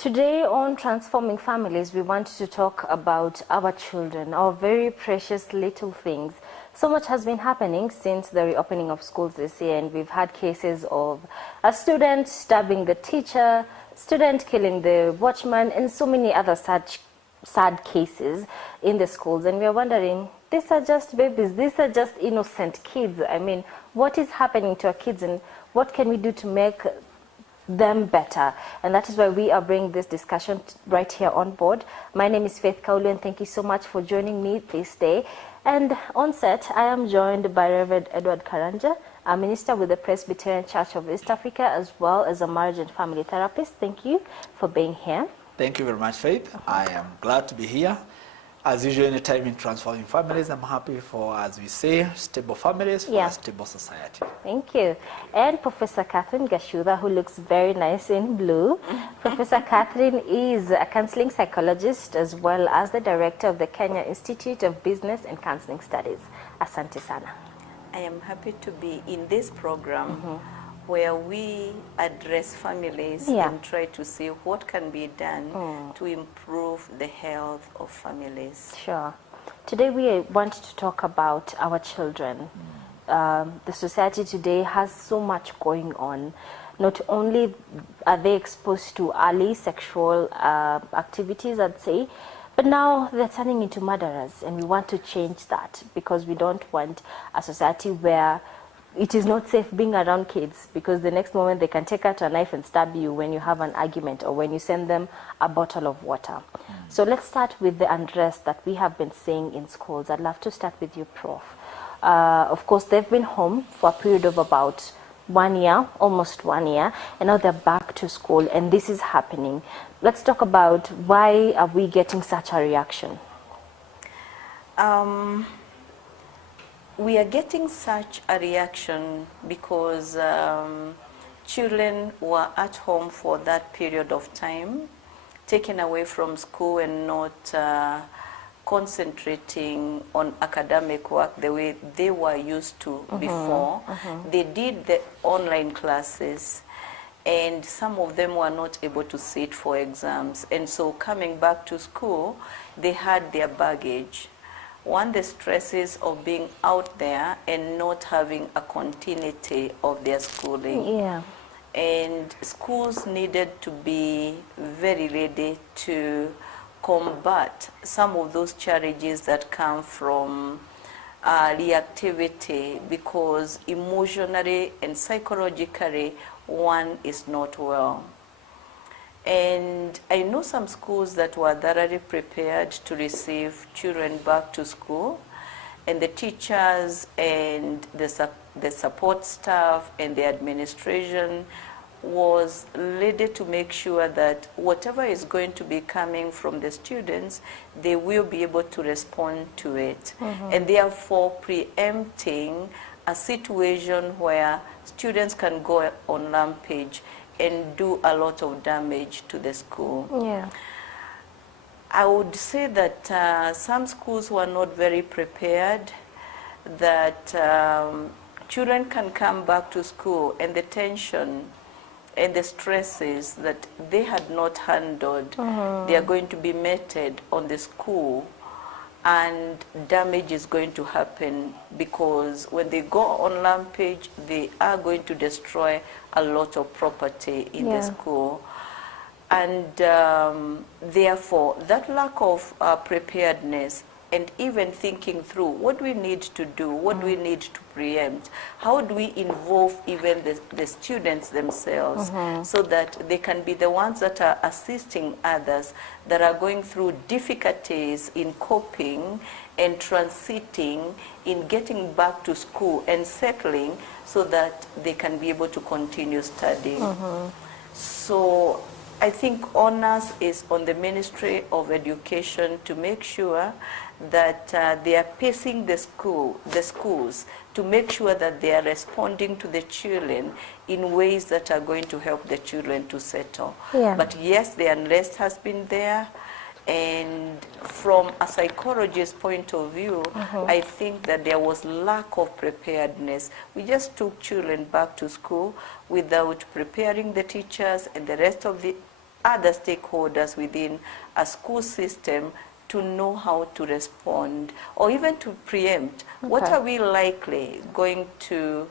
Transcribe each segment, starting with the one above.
Today on Transforming Families, we want to talk about our children, our very precious little things. So much has been happening since the reopening of schools this year, and we've had cases of a student stabbing the teacher, student killing the watchman, and so many other sad cases in the schools. And we're wondering, these are just babies, these are just innocent kids. I mean, what is happening to our kids, and what can we do to make them better? And that is why we are bringing this discussion right here on board. My name is Faith Kaulu, and thank you so much for joining me this day. And on set, I am joined by Reverend Edward Karanja, a minister with the Presbyterian Church of East Africa, as well as a marriage and family therapist. Thank you for being here. Thank you very much, Faith. I am glad to be here. As usual, anytime in Transforming Families, I'm happy for, as we say, stable families for a stable society. Thank you. And Professor Catherine Gashuda, who looks very nice in blue. Professor Catherine is a counseling psychologist as well as the director of the Kenya Institute of Business and Counseling Studies. Asante sana. I am happy to be in this program where we address families and try to see what can be done to improve the health of families. Sure. Today we want to talk about our children. The society today has so much going on. Not only are they exposed to early sexual activities, I'd say, but now they're turning into murderers, and we want to change that because we don't want a society where it is not safe being around kids, because the next moment they can take out a knife and stab you when you have an argument or when you send them a bottle of water. So let's start with the unrest that we have been seeing in schools. I'd love to start with you, Prof. Of course, they've been home for a period of about 1 year, almost 1 year, and now they're back to school, and this is happening. Let's talk about why are we getting such a reaction? We are getting such a reaction because children were at home for that period of time, taken away from school and not concentrating on academic work the way they were used to before. They did the online classes, and some of them were not able to sit for exams. And so coming back to school, they had their baggage. One, the stresses of being out there and not having a continuity of their schooling. Yeah. And schools needed to be very ready to combat some of those challenges that come from reactivity, because emotionally and psychologically one is not well. And I know some schools that were thoroughly prepared to receive children back to school, and the teachers and the support staff and the administration was ready to make sure that whatever is going to be coming from the students, they will be able to respond to it. And therefore preempting a situation where students can go on rampage and do a lot of damage to the school. Yeah. I would say that some schools were not very prepared, that children can come back to school and the tension and the stresses that they had not handled, they are going to be meted on the school, and damage is going to happen, because when they go on rampage, they are going to destroy a lot of property in the school. And therefore, that lack of preparedness and even thinking through what do we need to do, what do we need to preempt, how do we involve even the students themselves so that they can be the ones that are assisting others that are going through difficulties in coping and transiting, in getting back to school and settling so that they can be able to continue studying. So I think onus is on the Ministry of Education to make sure that they are pacing the schools to make sure that they are responding to the children in ways that are going to help the children to settle. But yes, the unrest has been there, and from a psychologist's point of view, I think that there was lack of preparedness. We just took children back to school without preparing the teachers and the rest of the other stakeholders within a school system to know how to respond or even to preempt what are we likely going to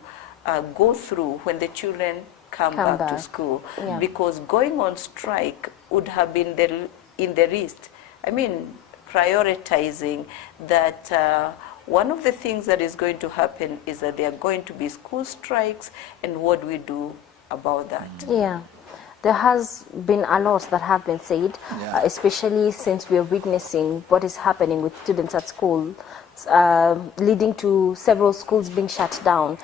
go through when the children come back to school. Because going on strike would have been in the list. I mean, prioritizing that one of the things that is going to happen is that there are going to be school strikes, and what we do about that. Yeah. There has been a lot that have been said, especially since we are witnessing what is happening with students at school, leading to several schools being shut down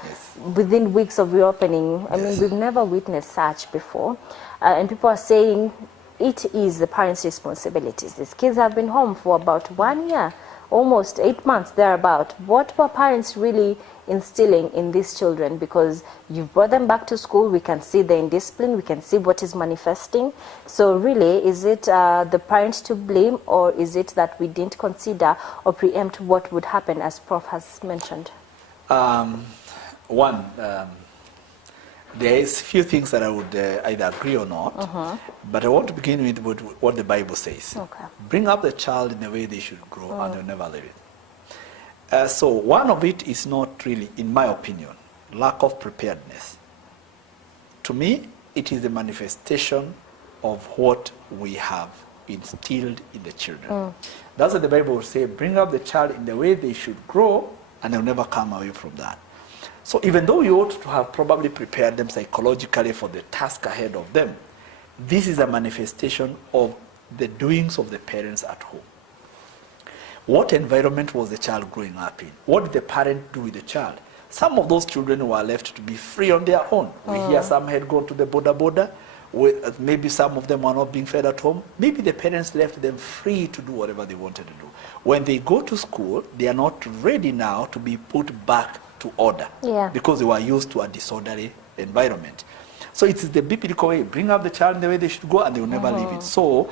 within weeks of reopening. I mean, we've never witnessed such before. And people are saying it is the parents' responsibilities. These kids have been home for about 1 year, almost 8 months, thereabout. What were parents really instilling in these children? Because you've brought them back to school, we can see the indiscipline, we can see what is manifesting. So really, is it the parents to blame, or is it that we didn't consider or preempt what would happen, as Prof has mentioned? There is a few things that I would either agree or not, but I want to begin with what the Bible says. Bring up the child in the way they should grow, and they'll never leave it. So one of it is not really, in my opinion, lack of preparedness. To me, it is a manifestation of what we have instilled in the children. That's what the Bible will say, bring up the child in the way they should grow, and they'll never come away from that. So even though you ought to have probably prepared them psychologically for the task ahead of them, this is a manifestation of the doings of the parents at home. What environment was the child growing up in? What did the parent do with the child? Some of those children were left to be free on their own. We hear some had gone to the border, maybe some of them were not being fed at home. Maybe the parents left them free to do whatever they wanted to do. When they go to school, they are not ready now to be put back to order because they were used to a disorderly environment. So it's the biblical way. Bring up the child in the way they should go, and they will never leave it. So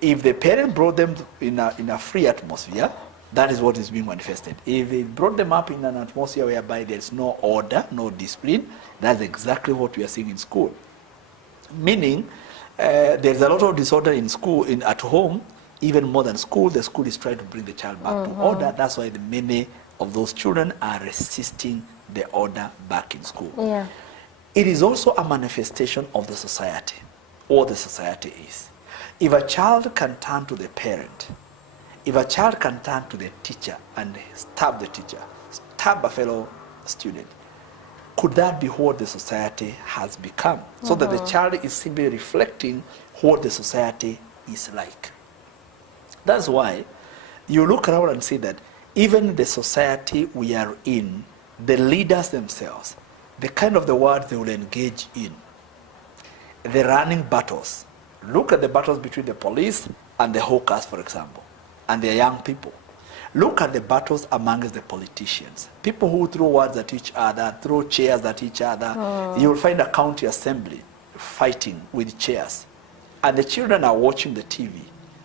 if the parent brought them in a free atmosphere, that is what is being manifested. If they brought them up in an atmosphere whereby there's no order, no discipline, that's exactly what we are seeing in school. Meaning, there's a lot of disorder in school, at home, even more than school. The school is trying to bring the child back to order. That's why many of those children are resisting the order back in school. It is also a manifestation of the society, what the society is. If a child can turn to the parent, if a child can turn to the teacher and stab the teacher, stab a fellow student, could that be what the society has become? So that the child is simply reflecting what the society is like. That's why you look around and see that even the society we are in, the leaders themselves, the kind of the words they will engage in, the running battles. Look at the battles between the police and the hawkers, for example, and their young people. Look at the battles amongst the politicians. People who throw words at each other, throw chairs at each other. You will find a county assembly fighting with chairs. And the children are watching the TV.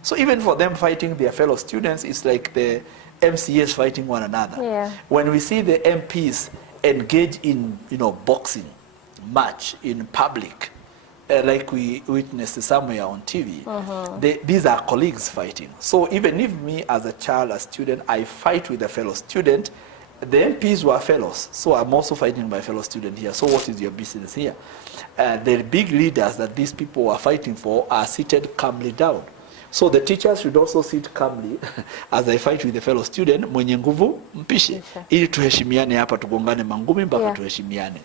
So even for them fighting their fellow students, it's like the MCAs fighting one another. When we see the MPs engage in, boxing match in public, like we witnessed somewhere on TV, these are colleagues fighting. So even if me as a child, a student, I fight with a fellow student, the MPs were fellows, so I'm also fighting my fellow student here. So what is your business here? The big leaders that these people are fighting for are seated calmly down. So the teachers should also sit calmly as I fight with the fellow student, mwenye nguvu mpishe, ili tuheshimiane hapa, tugongane mangumi mpaka tuheshimiane.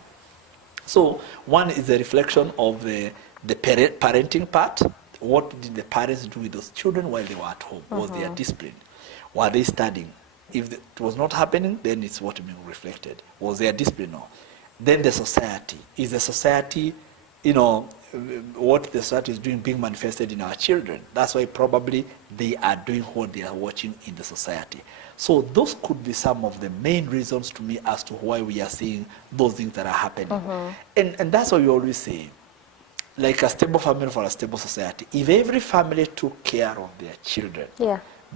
So one is a reflection of the parenting part. What did the parents do with those children while they were at home? Was their discipline? Were they studying? If it was not happening, then it's what being reflected. Was there discipline? No. Then the society. Is the society, what the society is doing being manifested in our children? That's why probably they are doing what they are watching in the society. So those could be some of the main reasons to me as to why we are seeing those things that are happening. And that's why we always say, like a stable family for a stable society. If every family took care of their children,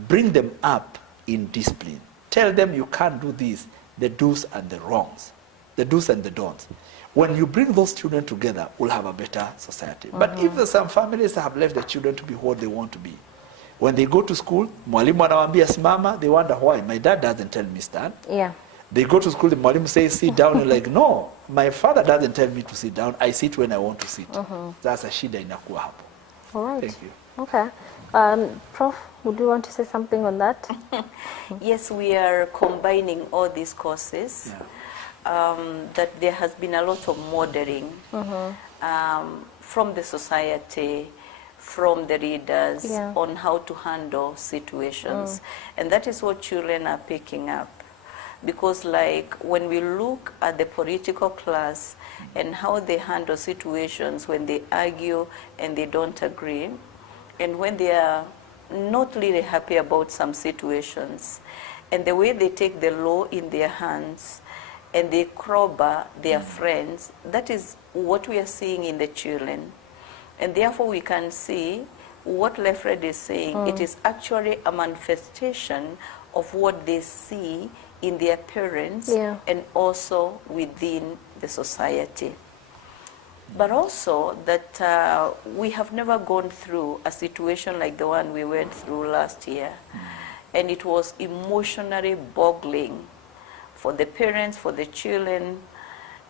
bring them up in discipline, tell them you can't do this, the do's and the wrongs, the do's and the don'ts. When you bring those children together, we'll have a better society. But if some families have left the children to be what they want to be, when they go to school, mwalimu anawaambia simama, they wonder why. My dad doesn't tell me stand. Yeah. They go to school, the mwalimu says sit down, and like, no, my father doesn't tell me to sit down. I sit when I want to sit. That's a shida inakuwa hapo. All right. Thank you. Okay. Prof, would you want to say something on that? Yes, we are combining all these courses. That there has been a lot of modeling from the society, from the readers on how to handle situations. And that is what children are picking up. Because like when we look at the political class and how they handle situations when they argue and they don't agree, and when they are not really happy about some situations, and the way they take the law in their hands and they crowbar their friends, that is what we are seeing in the children. And therefore we can see what Lefred is saying. It is actually a manifestation of what they see in their parents and also within the society. But also that we have never gone through a situation like the one we went through last year. And it was emotionally boggling for the parents, for the children.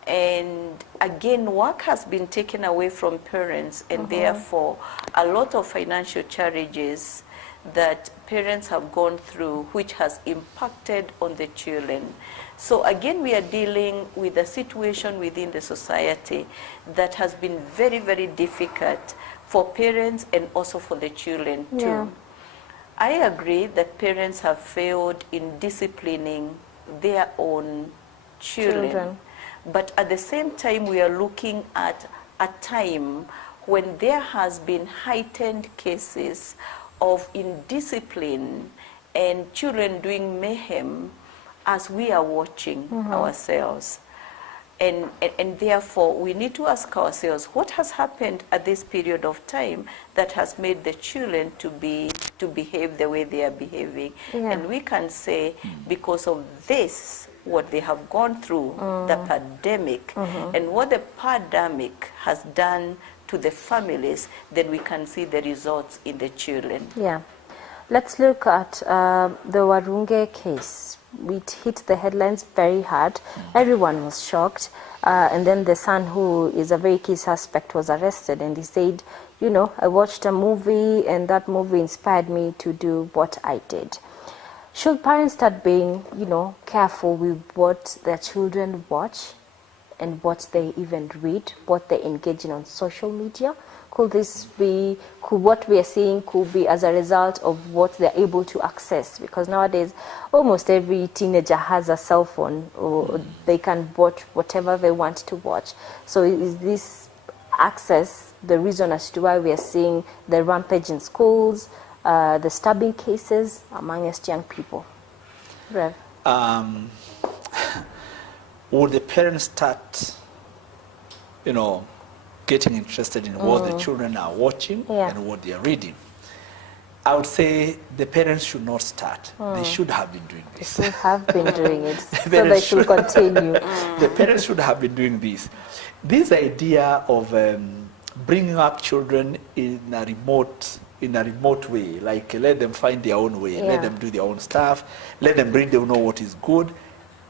And again, work has been taken away from parents, and therefore a lot of financial challenges that parents have gone through, which has impacted on the children. So again, we are dealing with a situation within the society that has been very, very difficult for parents and also for the children too. I agree that parents have failed in disciplining their own children. But at the same time, we are looking at a time when there has been heightened cases of indiscipline and children doing mayhem as we are watching ourselves. And therefore, we need to ask ourselves, what has happened at this period of time that has made the children to behave the way they are behaving? And we can say, because of this, what they have gone through, the pandemic, and what the pandemic has done to the families, then we can see the results in the children. Yeah. Let's look at the Warunge case. It hit the headlines very hard. Everyone was shocked. And then the son, who is a very key suspect, was arrested. And he said, you know, I watched a movie and that movie inspired me to do what I did. Should parents start being, you know, careful with what their children watch and what they even read, what they engage in on social media? Could this be, could what we are seeing could be as a result of what they're able to access? Because nowadays, almost every teenager has a cell phone, or they can watch whatever they want to watch. So is this access the reason as to why we are seeing the rampage in schools, the stabbing cases amongst young people? Rev? Would the parents start, you know, getting interested in what the children are watching and what they are reading? I would say the parents should not start. They should have been doing this. They should have been doing it, so they should continue. The parents should have been doing this. This idea of bringing up children in a remote way, like let them find their own way, let them do their own stuff, let them read, them know what is good.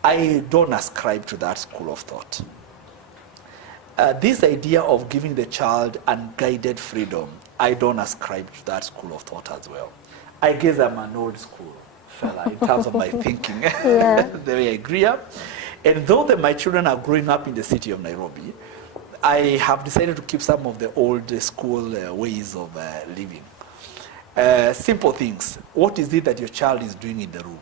I don't ascribe to that school of thought. This idea of giving the child unguided freedom, I don't ascribe to that school of thought as well. I guess I'm an old school fella in terms of my thinking, the way I grew up. And though my children are growing up in the city of Nairobi, I have decided to keep some of the old school ways of living. Simple things. What is it that your child is doing in the room?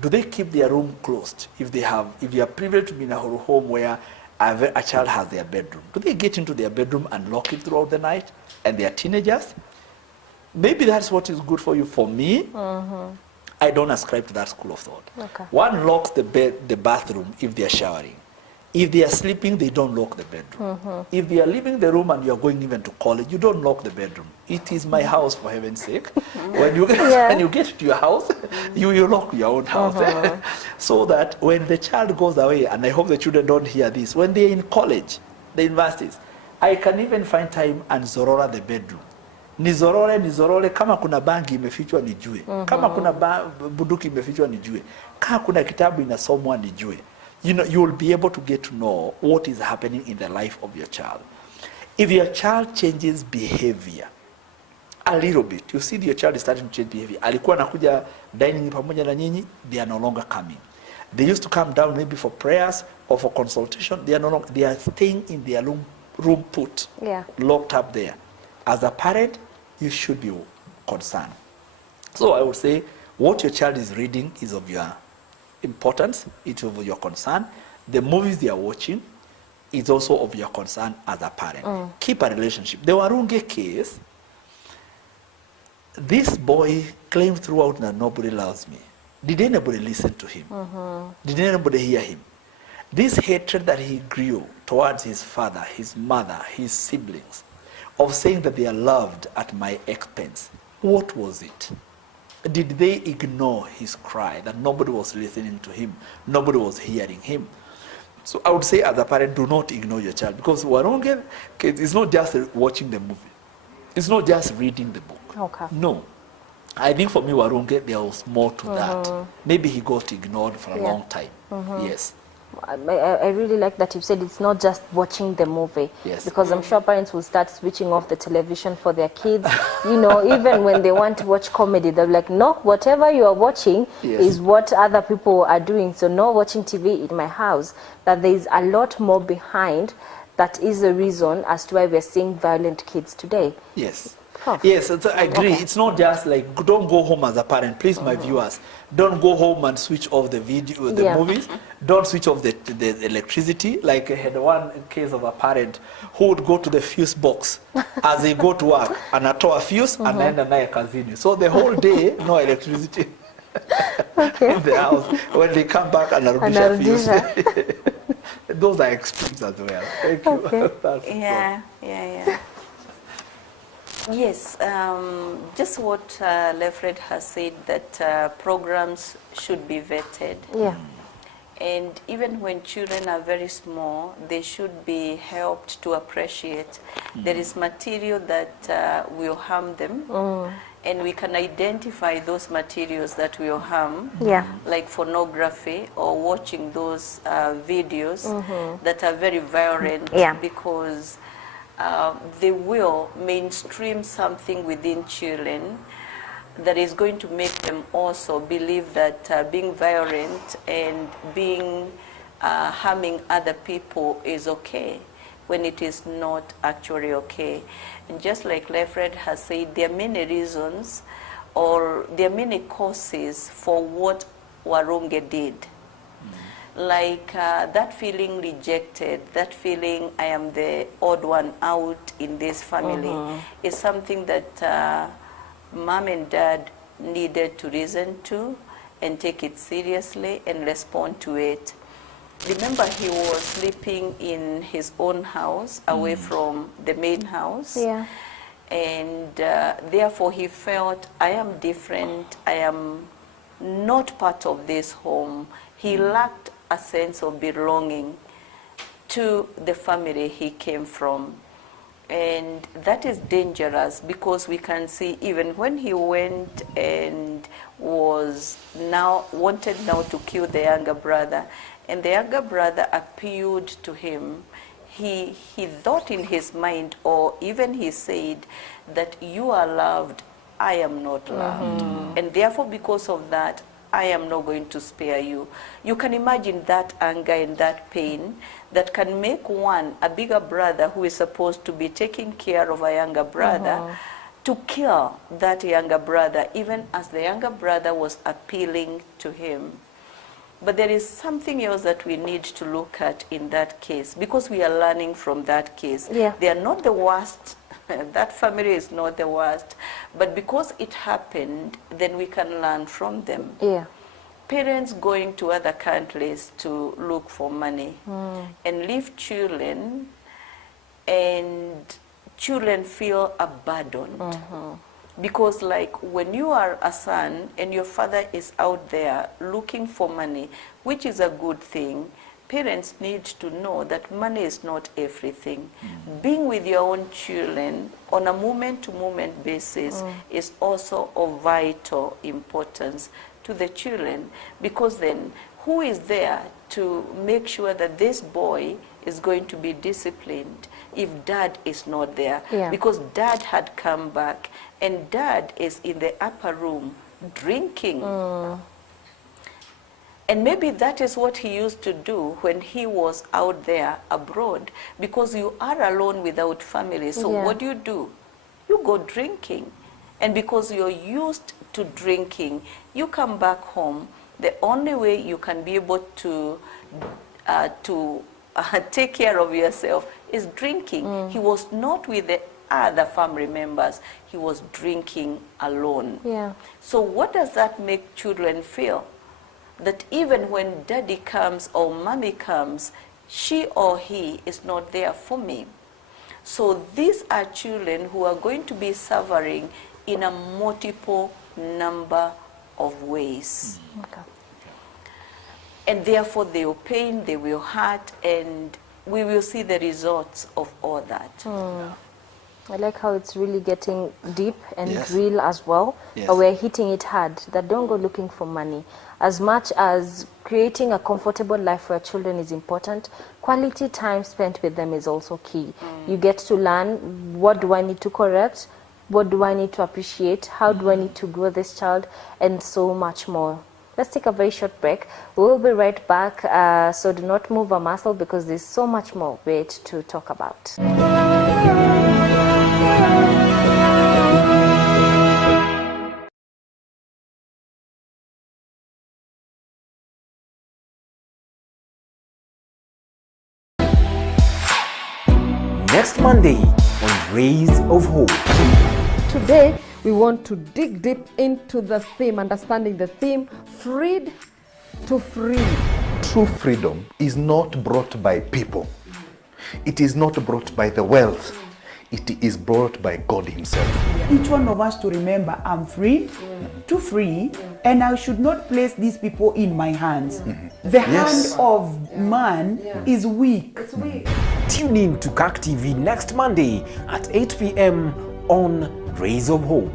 Do they keep their room closed? If you are privileged to be in a home where a child has their bedroom, do they get into their bedroom and lock it throughout the night? And they are teenagers? Maybe that's what is good for you. For me, I don't ascribe to that school of thought. One locks the bathroom if they are showering. If they are sleeping, they don't lock the bedroom. If they are leaving the room and you are going even to college, you don't lock the bedroom. It is my house, for heaven's sake. When you, when you get to your house, you lock your own house. So that when the child goes away, and I hope the children don't hear this, when they're in college, the universities, I can even find time and zorora the bedroom. Nizorore, kama kuna bangi imefichwa nijue. Kama kuna bunduki imefichwa nijue. Kama kuna kitabu inasomwa nijue. You know, you will be able to get to know what is happening in the life of your child. If your child changes behavior a little bit, you see your child is starting to change behavior. Alikuwa nakuja dining pamoja na nyinyi, they are no longer coming. They used to come down maybe for prayers or for consultation. They are no longer, they are staying in their room put, locked up there. As a parent, you should be concerned. So I would say what your child is reading is of your importance, it's of your concern. The movies they are watching is also of your concern as a parent. Keep a relationship. The Warunge case, this boy claimed throughout that nobody loves me. Did anybody listen to him? Did anybody hear him? This hatred that he grew towards his father, his mother, his siblings, of saying that they are loved at my expense, what was it? Did they ignore his cry that nobody was listening to him, nobody was hearing him? So I would say as a parent, do not ignore your child, because Waronge is not just watching the movie. It's not just reading the book. No. I think for me, Waronge, there was more to that. Maybe he got ignored for a long time. Yes. I really like that you said it's not just watching the movie, because I'm sure parents will start switching off the television for their kids. You know, even when they want to watch comedy, they're like, no, whatever you are watching is what other people are doing. So no watching TV in my house. That there is a lot more behind. That is the reason as to why we're seeing violent kids today. Yes. Yes, I agree. It's not just like, don't go home as a parent. Please, my viewers, don't go home and switch off the video, the movies. Don't switch off the electricity. Like I had one case of a parent who would go to the fuse box as they go to work and atoa fuse and then another kazini. So the whole day, no electricity in the house. When they come back and arudisha fuse. Those are extremes as well. Thank you. Yeah. Yes, just what Lefred has said, that programs should be vetted. And even when children are very small, they should be helped to appreciate. There is material that will harm them, and we can identify those materials that will harm, like pornography or watching those videos that are very violent, because they will mainstream something within children that is going to make them also believe that being violent and being harming other people is okay, when it is not actually okay. And just like Lefred has said, there are many reasons, or there are many causes for what Warunge did. Like that feeling rejected, that feeling I am the odd one out in this family, is something that mom and dad needed to listen to and take it seriously and respond to it. Remember, he was sleeping in his own house, away from the main house. And therefore he felt, I am different, I am not part of this home. He lacked a sense of belonging to the family he came from. And that is dangerous, because we can see even when he went and was wanted to kill the younger brother, and the younger brother appealed to him, he thought in his mind, or even he said, that you are loved, I am not loved. And therefore, because of that, I am not going to spare you. You can imagine that anger and that pain that can make one, a bigger brother who is supposed to be taking care of a younger brother, to kill that younger brother, even as the younger brother was appealing to him. But there is something else that we need to look at in that case, because we are learning from that case. They are not the worst. That family is not the worst. But because it happened, then we can learn from them. parents going to other countries to look for money and leave children, and children feel abandoned. Because like when you are a son and your father is out there looking for money, which is a good thing, parents need to know that money is not everything. Being with your own children on a moment-to-moment basis is also of vital importance to the children, because then who is there to make sure that this boy is going to be disciplined if dad is not there? Because dad had come back and dad is in the upper room drinking. And maybe that is what he used to do when he was out there abroad, because you are alone without family. So what do? You go drinking. And because you're used to drinking, you come back home, the only way you can be able to take care of yourself is drinking. He was not with the other family members. He was drinking alone. So what does that make children feel? That even when daddy comes or mommy comes, she or he is not there for me. So these are children who are going to be suffering in a multiple number of ways. And therefore they will pain, they will hurt, and we will see the results of all that. I like how it's really getting deep and real as well. But we're hitting it hard, that don't go looking for money. As much as creating a comfortable life for your children is important, quality time spent with them is also key. You get to learn, what do I need to correct? What do I need to appreciate? How do I need to grow this child? And so much more. Let's take a very short break. We'll be right back, so do not move a muscle, because there's so much more weight to talk about. Next Monday on Rays of Hope. Today, we want to dig deep into the theme, understanding the theme, freed to free. True freedom is not brought by people. It is not brought by the wealth. It is brought by God himself. Each one of us to remember, I'm free to free, and I should not place these people in my hands. The hand of man is weak. It's weak. Tune in to CAC TV next Monday at 8 p.m. on Rays of Hope.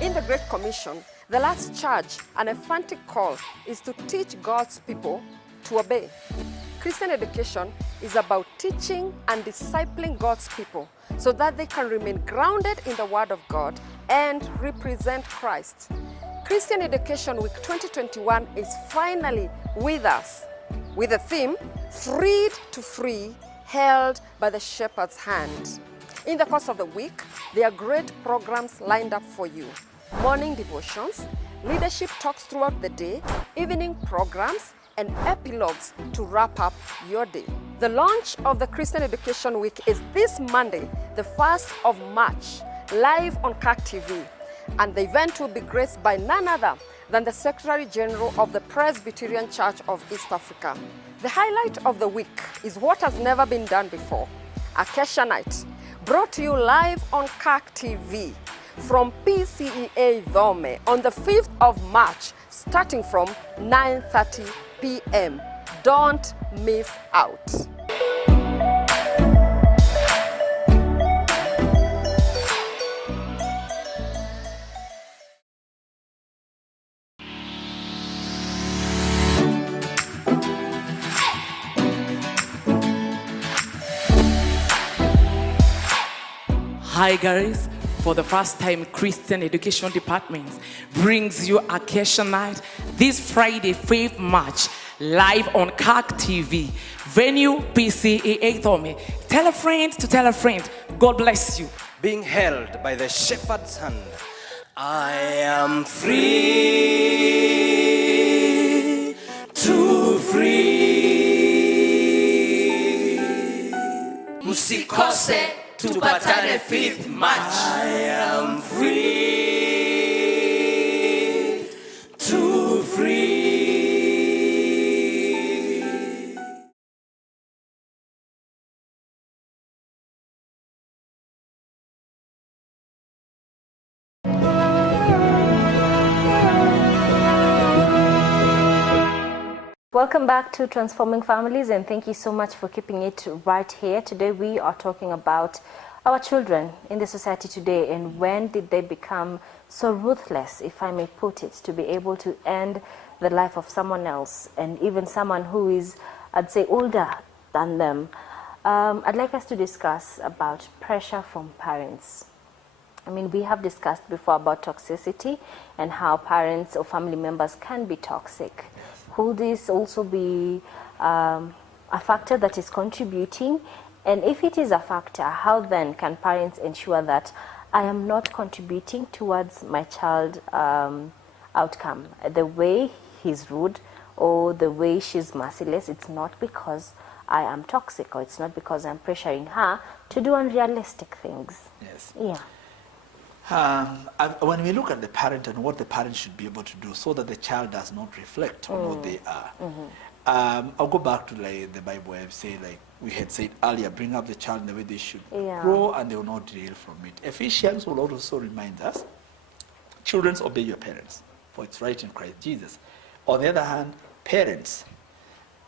In the Great Commission, the last charge and emphatic call is to teach God's people to obey. Christian education is about teaching and discipling God's people so that they can remain grounded in the Word of God and represent Christ. Christian Education Week 2021 is finally with us with the theme, Freed to Free, held by the shepherd's hand. In the course of the week, there are great programs lined up for you. Morning devotions, leadership talks throughout the day, evening programs, and epilogues to wrap up your day. The launch of the Christian Education Week is this Monday, the 1st of March, live on CAC TV. And the event will be graced by none other than the Secretary General of the Presbyterian Church of East Africa. The highlight of the week is what has never been done before, Acacia Night, brought to you live on CAC TV from PCEA Dome on the 5th of March, starting from 9:30 p.m. Don't miss out. Hi guys, for the first time Christian Education Department brings you Acacia Night this Friday 5th March live on CAC TV. Venue PCEA Dome. Tell a friend to tell a friend. God bless you. Being held by the shepherd's hand. I am free to free. usikose tupatane 5th March. I am free to free. Welcome back to Transforming Families, and thank you so much for keeping it right here. Today we are talking about our children in the society today, and when did they become so ruthless, if I may put it, to be able to end the life of someone else, and even someone who is, I'd say, older than them. I'd like us to discuss about pressure from parents. I mean, we have discussed before about toxicity and how parents or family members can be toxic. Could this also be a factor that is contributing? And if it is a factor, how then can parents ensure that I am not contributing towards my child outcome? The way he's rude or the way she's merciless, it's not because I am toxic, or it's not because I'm pressuring her to do unrealistic things. Yes. Yeah. When we look at the parent and what the parent should be able to do so that the child does not reflect on what they are, I'll go back to like the Bible where we had said earlier, bring up the child in the way they should grow and they will not derail from it. Ephesians will also remind us, children, obey your parents, for it's right in Christ Jesus. On the other hand, parents,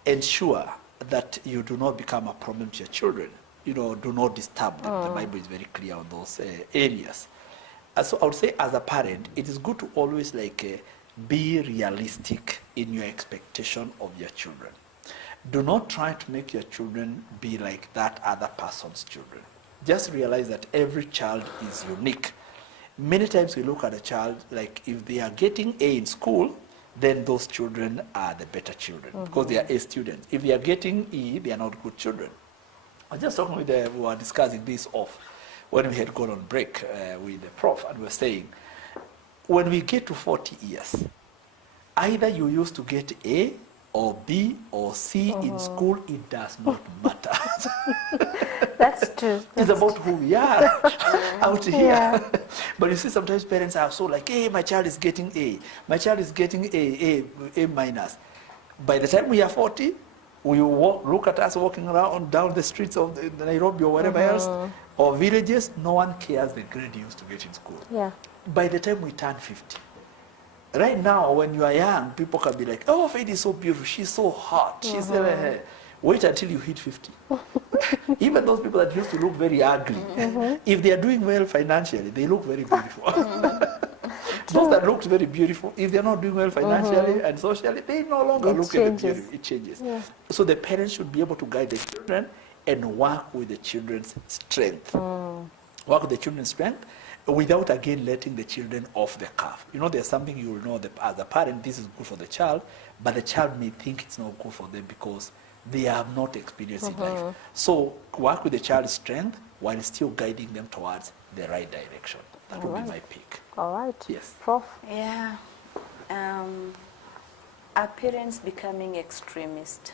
ensure that you do not become a problem to your children. You know, do not disturb them. The Bible is very clear on those areas. So I would say, as a parent, it is good to always be realistic in your expectation of your children. Do not try to make your children be like that other person's children. Just realize that every child is unique. Many times we look at a child like if they are getting A in school, then those children are the better children because they are A students. If they are getting E, they are not good children. I was just talking with we were discussing this off when we had gone on break with the prof, and we were saying, when we get to 40 years, either you used to get A or B or C in school, it does not matter. That's true. It's about who we are out here. But you see, sometimes parents are so like, hey, my child is getting A. My child is getting A minus. By the time we are 40, we look at us walking around down the streets of Nairobi or wherever else, or villages, no one cares the grade you used to get in school. Yeah. By the time we turn 50. Right now, when you are young, people can be like, oh, Faith is so beautiful, she's so hot, she's wait until you hit 50. Even those people that used to look very ugly, if they are doing well financially, they look very beautiful. Those that looked very beautiful, if they're not doing well financially and socially, they no longer look at the beauty. It changes. Yeah. So the parents should be able to guide the children and work with the children's strength. Work with the children's strength without, again, letting the children off the cuff. You know, there's something you will know that as a parent, this is good for the child, but the child may think it's not good for them because they have not experienced in life. So work with the child's strength while still guiding them towards the right direction. That would be my pick. All right. Yes. Prof? Yeah. Are parents becoming extremist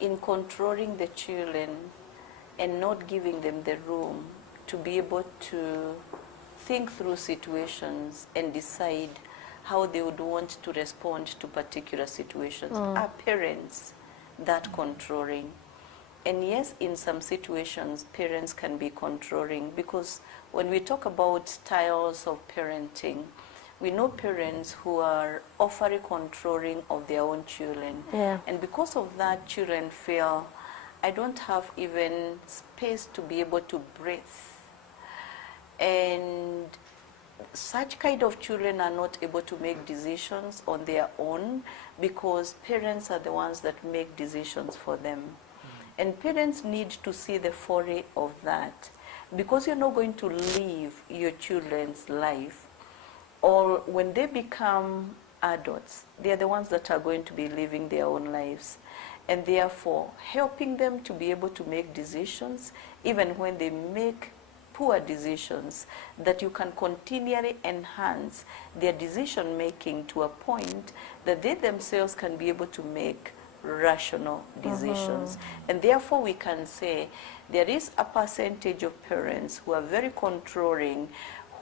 in controlling the children and not giving them the room to be able to think through situations and decide how they would want to respond to particular situations? Are parents that controlling? And yes, in some situations, parents can be controlling because when we talk about styles of parenting, we know parents who are overly controlling of their own children. Yeah. And because of that, children feel, I don't have even space to be able to breathe. And such kind of children are not able to make decisions on their own because parents are the ones that make decisions for them. And parents need to see the folly of that. Because you're not going to live your children's life, or when they become adults, they are the ones that are going to be living their own lives. And therefore, helping them to be able to make decisions, even when they make poor decisions, that you can continually enhance their decision making to a point that they themselves can be able to make rational decisions. And therefore we can say there is a percentage of parents who are very controlling,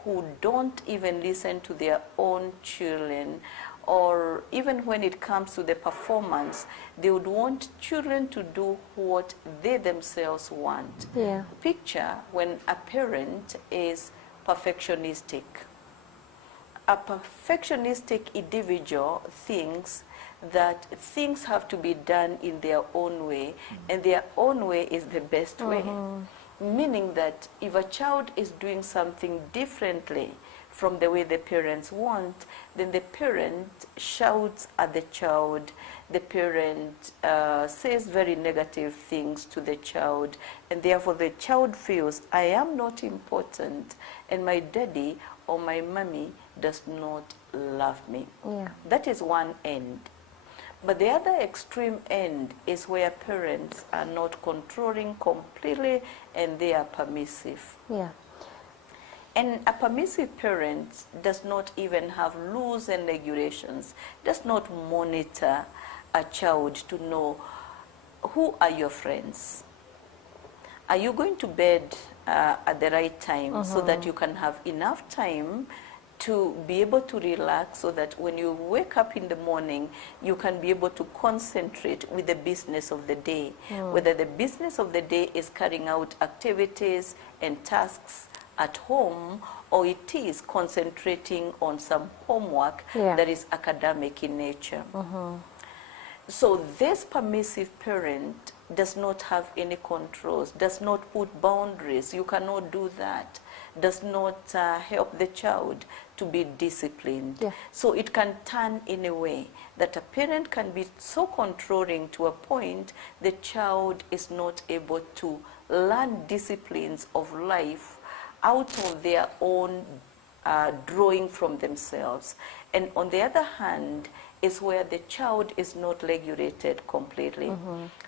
who don't even listen to their own children, or even when it comes to the performance, they would want children to do what they themselves want. Yeah. Picture when a parent is perfectionistic. A perfectionistic individual thinks that things have to be done in their own way, and their own way is the best way. Meaning that if a child is doing something differently from the way the parents want, then the parent shouts at the child, the parent says very negative things to the child, and therefore the child feels, I am not important, and my daddy or my mommy does not love me. Yeah. That is one end. But the other extreme end is where parents are not controlling completely and they are permissive. Yeah. And a permissive parent does not even have rules and regulations, does not monitor a child to know who are your friends. Are you going to bed at the right time so that you can have enough time to be able to relax, so that when you wake up in the morning, you can be able to concentrate with the business of the day. Whether the business of the day is carrying out activities and tasks at home, or it is concentrating on some homework that is academic in nature. So this permissive parent does not have any controls, does not put boundaries. You cannot do that. Does not help the child to be disciplined. So it can turn in a way that a parent can be so controlling to a point the child is not able to learn disciplines of life out of their own drawing from themselves. And on the other hand is where the child is not regulated completely.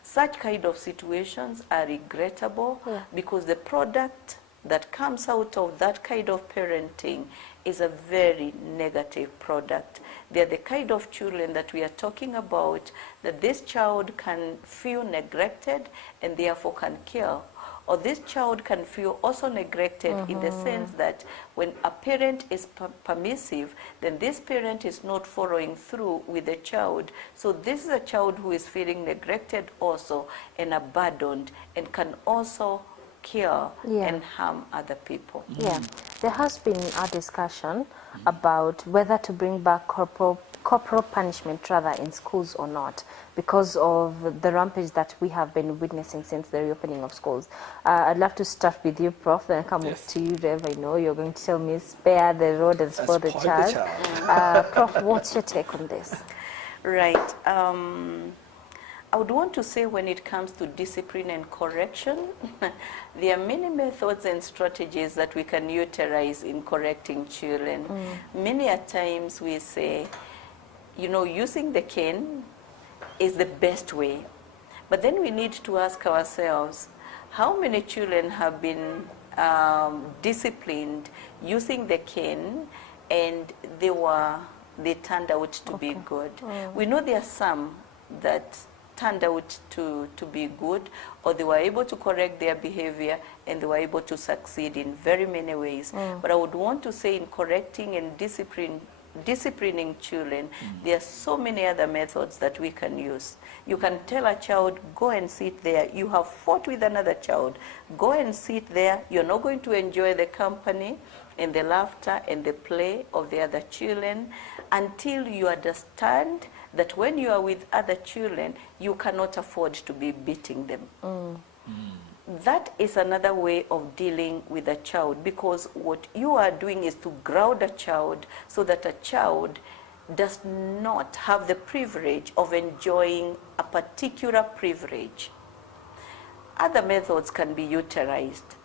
Such kind of situations are regrettable because the product that comes out of that kind of parenting is a very negative product. They are the kind of children that we are talking about, that this child can feel neglected and therefore can kill. Or this child can feel also neglected in the sense that when a parent is permissive, then this parent is not following through with the child. So this is a child who is feeling neglected also and abandoned, and can also kill and harm other people. Yeah, there has been a discussion about whether to bring back corporal punishment rather in schools or not, because of the rampage that we have been witnessing since the reopening of schools. I'd love to start with you, Prof, then come to you, Rev. I know you're going to tell me spare the rod and spoil the child. Prof, what's your take on this? Right. I would want to say when it comes to discipline and correction, there are many methods and strategies that we can utilize in correcting children. Many a times we say, you know, using the cane is the best way. But then we need to ask ourselves, how many children have been disciplined using the cane and they turned out to be good? We know there are some that turned out to be good, or they were able to correct their behavior and they were able to succeed in very many ways. But I would want to say in correcting and disciplining children, there are so many other methods that we can use. You can tell a child, go and sit there. You have fought with another child. Go and sit there. You're not going to enjoy the company and the laughter and the play of the other children until you understand that when you are with other children, you cannot afford to be beating them. That is another way of dealing with a child, because what you are doing is to ground a child so that a child does not have the privilege of enjoying a particular privilege. Other methods can be utilized.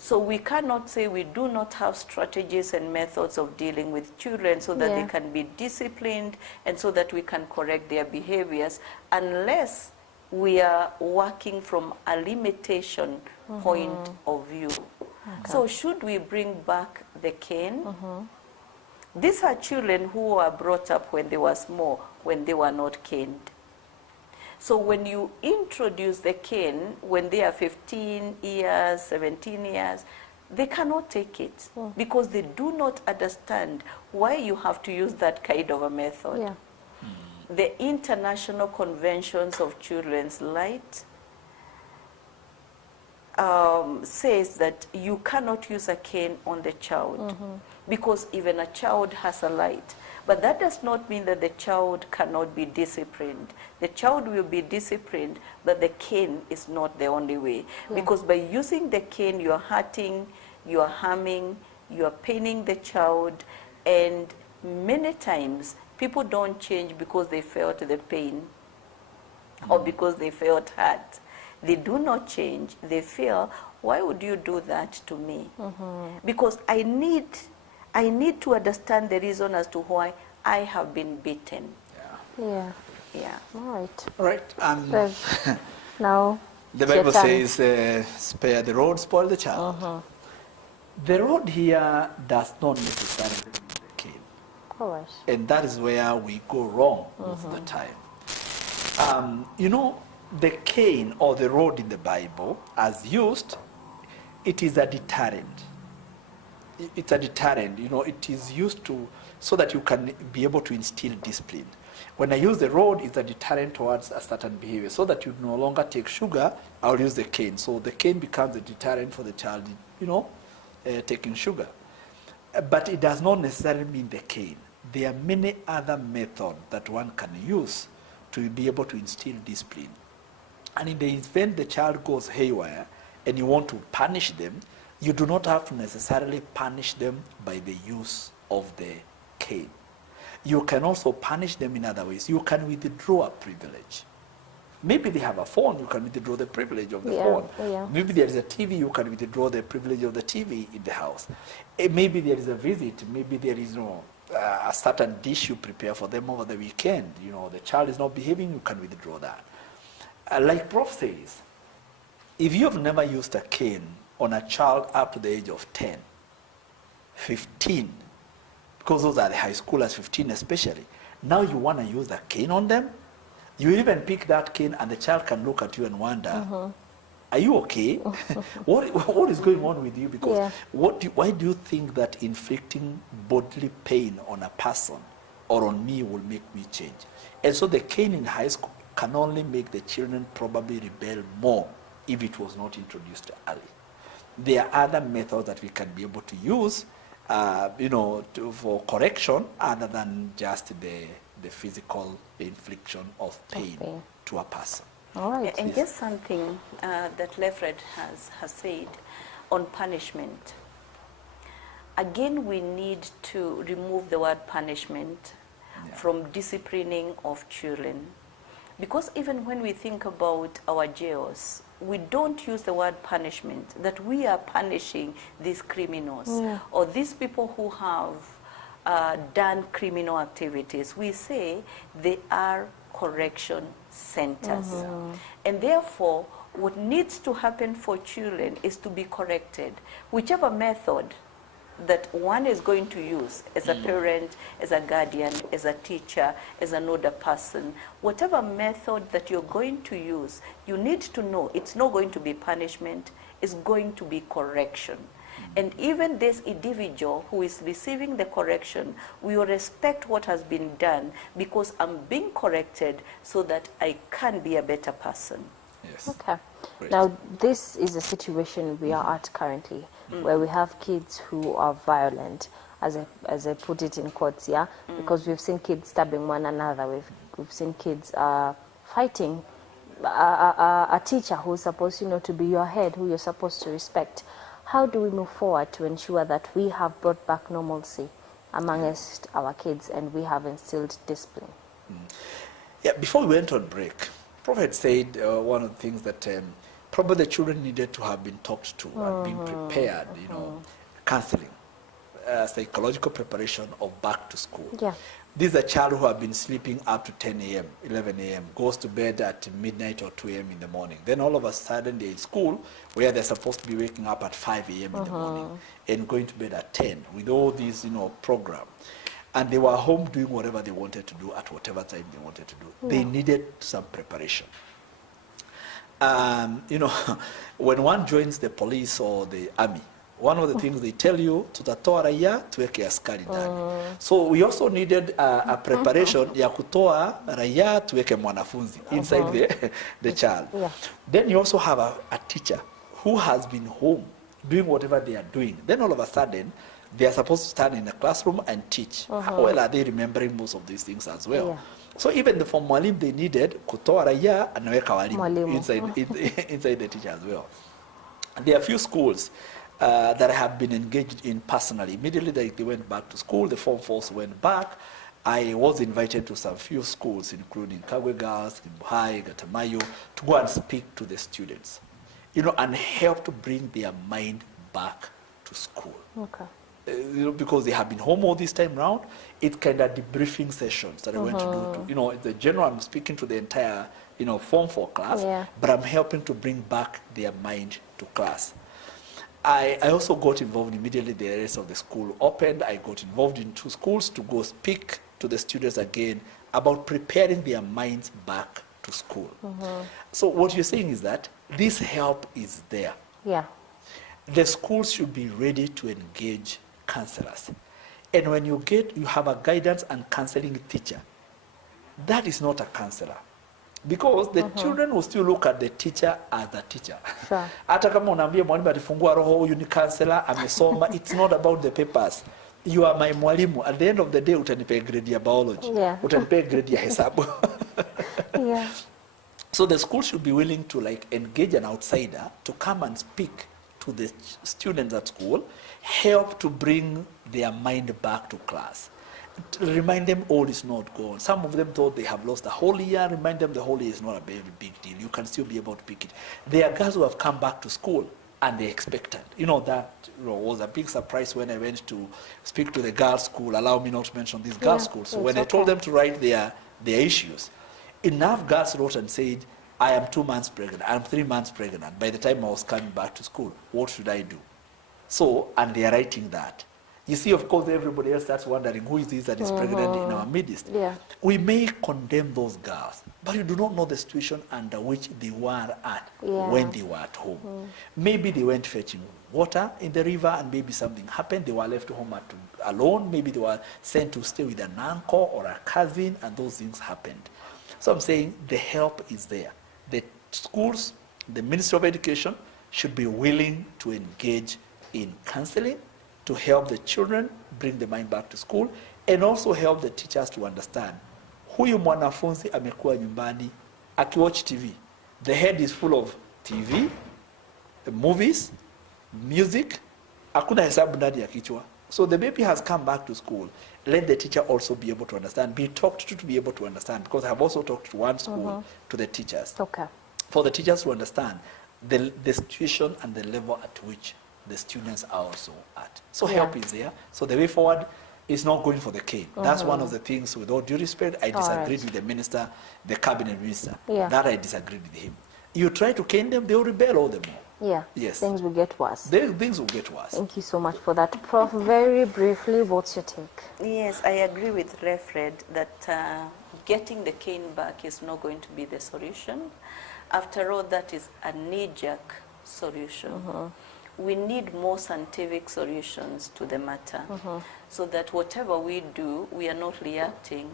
So we cannot say we do not have strategies and methods of dealing with children so that they can be disciplined and so that we can correct their behaviors, unless we are working from a limitation point of view. So should we bring back the cane? These are children who were brought up when they were small, when they were not caned. So when you introduce the cane, when they are 15 years, 17 years, they cannot take it because they do not understand why you have to use that kind of a method. Yeah. The International Conventions of Children's Light says that you cannot use a cane on the child because even a child has a light. But that does not mean that the child cannot be disciplined. The child will be disciplined, but the cane is not the only way. Because by using the cane, you are hurting, you are harming, you are paining the child, and many times people don't change because they felt the pain or because they felt hurt. They do not change. They feel, why would you do that to me? Because I need to understand the reason as to why I have been beaten. Yeah. Yeah. All right. All right. Now, The Bible says, spare the rod, spoil the child. The rod here does not necessarily mean the cane. All right. And that is where we go wrong most of the time. You know, the cane or the rod in the Bible, as used, it is a deterrent. It's a deterrent. You know, it is used to so that you can be able to instill discipline. When I use the rod, it's a deterrent towards a certain behavior. So that you no longer take sugar, I'll use the cane. So the cane becomes a deterrent for the child, you know, taking sugar. But it does not necessarily mean the cane. There are many other methods that one can use to be able to instill discipline. And in the event the child goes haywire and you want to punish them, you do not have to necessarily punish them by the use of the cane. You can also punish them in other ways. You can withdraw a privilege. Maybe they have a phone, you can withdraw the privilege of the phone. Maybe there is a TV, you can withdraw the privilege of the TV in the house. Maybe there is a visit, maybe there is a certain dish you prepare for them over the weekend. You know, the child is not behaving, you can withdraw that. Like Prof says, if you have never used a cane on a child up to the age of 10, 15, because those are the high schoolers, 15 especially, now you want to use a cane on them, you even pick that cane and the child can look at you and wonder, are you okay? What is going on with you? Because why do you think that inflicting bodily pain on a person or on me will make me change? And so the cane in high school can only make the children probably rebel more if it was not introduced early. There are other methods that we can be able to use, you know, for correction other than just the physical infliction of pain to a person. All right. And just something that Lefred has said on punishment. Again, we need to remove the word punishment from disciplining of children. Because even when we think about our jails, we don't use the word punishment, that we are punishing these criminals or these people who have done criminal activities. We say they are correction centers. And therefore, what needs to happen for children is to be corrected. Whichever method that one is going to use as a parent, as a guardian, as a teacher, as an older person, whatever method that you're going to use, you need to know it's not going to be punishment, it's going to be correction. And even this individual who is receiving the correction will respect what has been done because I'm being corrected so that I can be a better person. Yes. Okay. Great. Now, this is a situation we are at currently, where we have kids who are violent, as I put it in quotes, because we've seen kids stabbing one another. We've seen kids fighting a teacher who's supposed, to be your head, who you're supposed to respect. How do we move forward to ensure that we have brought back normalcy amongst our kids and we have instilled discipline? Yeah, before we went on break, Prophet said one of the things that probably the children needed to have been talked to and been prepared, counseling, psychological preparation of back to school. Yeah. This is a child who have been sleeping up to 10 a.m., 11 a.m., goes to bed at midnight or 2 a.m. in the morning. Then all of a sudden they're in school where they're supposed to be waking up at 5 a.m. in the morning and going to bed at 10 with all these, program. and they were home doing whatever they wanted to do at whatever time they wanted to do. They needed some preparation. You know, when one joins the police or the army, one of the things they tell you, tutatoa raia tuweke askari ndani. So we also needed a preparation ya kutoa raia tuweke mwanafunzi inside the child. Then you also have a teacher who has been home doing whatever they are doing. Then all of a sudden, they are supposed to stand in the classroom and teach. How well are they remembering most of these things as well? So even for mwalimu, they needed kutoa raia anaweka walimu inside the teacher as well. And there are a few schools that I have been engaged in personally. Immediately they went back to school, the Form 4s went back. I was invited to some few schools, including Kagwe Girls, Kimbuhai, Gatamayo, to go and speak to the students, you know, and help to bring their mind back to school. You know, because they have been home all this time round, it's kind of debriefing sessions that I went to do. You know, the general, I'm speaking to the entire, you know, Form 4 class, but I'm helping to bring back their mind to class. I also got involved immediately. The rest of the school opened. I got involved in 2 schools to go speak to the students again about preparing their minds back to school. So what you're saying is that this help is there. The schools should be ready to engage counselors. And when you have a guidance and counseling teacher, that is not a counselor. Because the children will still look at the teacher as a teacher. Hata kama unaambia mwalimu atafungua roho, huyu ni counselor, amesoma, it's not about the papers. You are my mwalimu. At the end of the day, utanipea grade ya biology. Utanipea grade ya hesabu. So the school should be willing to like engage an outsider to come and speak to the students at school, help to bring their mind back to class. Remind them all is not gone. Some of them thought they have lost the whole year. Remind them the whole year is not a very big deal. You can still be able to pick it. There are girls who have come back to school and they expected. You know, that was a big surprise when I went to speak to the girls' school. Allow me not to mention these girls' schools. So when I told them to write their issues, enough girls wrote and said, I am 2 months pregnant, I'm 3 months pregnant. By the time I was coming back to school, what should I do? So, and they are writing that. You see, of course, everybody else starts wondering, who is this that is pregnant in our midst? We may condemn those girls, but you do not know the situation under which they were at when they were at home. Maybe they went fetching water in the river and maybe something happened. They were left home alone. Maybe they were sent to stay with an uncle or a cousin and those things happened. So I'm saying the help is there. The schools, the Ministry of Education should be willing to engage in counseling to help the children bring the mind back to school and also help the teachers to understand huyu mwanafunzi amekuwa nyumbani akiwatch TV. The head is full of TV, movies, music, hakuna hesabu ndani ya kichwa. So the baby has come back to school. Let the teacher also be able to understand, be talked to be able to understand, because I have also talked to one school, to the teachers. For the teachers to understand the situation and the level at which the students are also at. So help is there. So the way forward is not going for the cane. That's one of the things, with all due respect, I disagreed with the minister, the cabinet minister. That I disagreed with him. You try to cane them, they will rebel all the more. Yes. Things will get worse. Things will get worse. Thank you so much for that. Prof, very briefly, what's your take? Yes, I agree with Refred that getting the cane back is not going to be the solution. After all, that is a knee-jerk solution. We need more scientific solutions to the matter, so that whatever we do, we are not reacting,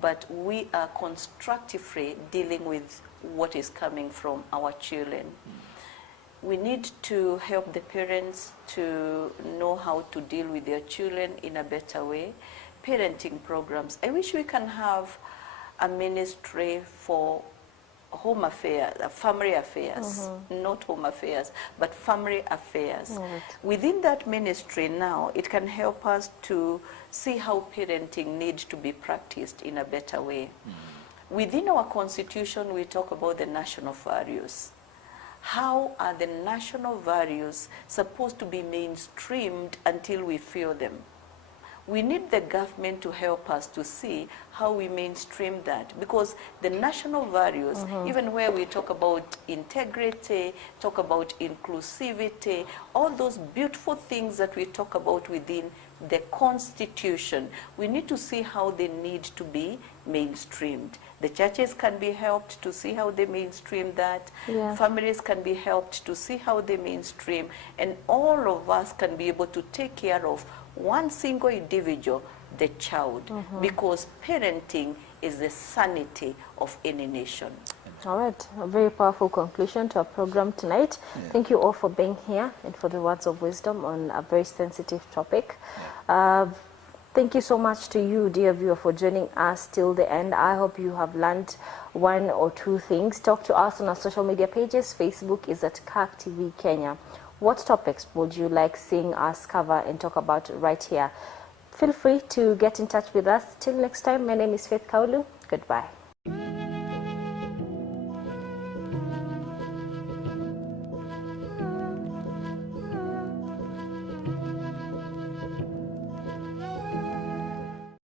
but we are constructively dealing with what is coming from our children. We need to help the parents to know how to deal with their children in a better way. Parenting programs. I wish we can have a ministry for home affairs, family affairs, not home affairs, but family affairs. Within that ministry now, it can help us to see how parenting needs to be practiced in a better way. Within our constitution, we talk about the national values. How are the national values supposed to be mainstreamed until we feel them? We need the government to help us to see how we mainstream that, because the national values, even where we talk about integrity, talk about inclusivity, all those beautiful things that we talk about within the Constitution. We need to see how they need to be mainstreamed. The churches can be helped to see how they mainstream that. Yeah. Families can be helped to see how they mainstream. And all of us can be able to take care of one single individual, the child. Because parenting is the sanity of any nation. All right, a very powerful conclusion to our program tonight. Thank you all for being here and for the words of wisdom on a very sensitive topic. Thank you so much to you, dear viewer, for joining us till the end. I hope you have learned one or two things. Talk to us on our social media pages. Facebook is at CAC TV Kenya. What topics would you like seeing us cover and talk about right here? Feel free to get in touch with us. Till next time, my name is Faith Kaulu. Goodbye.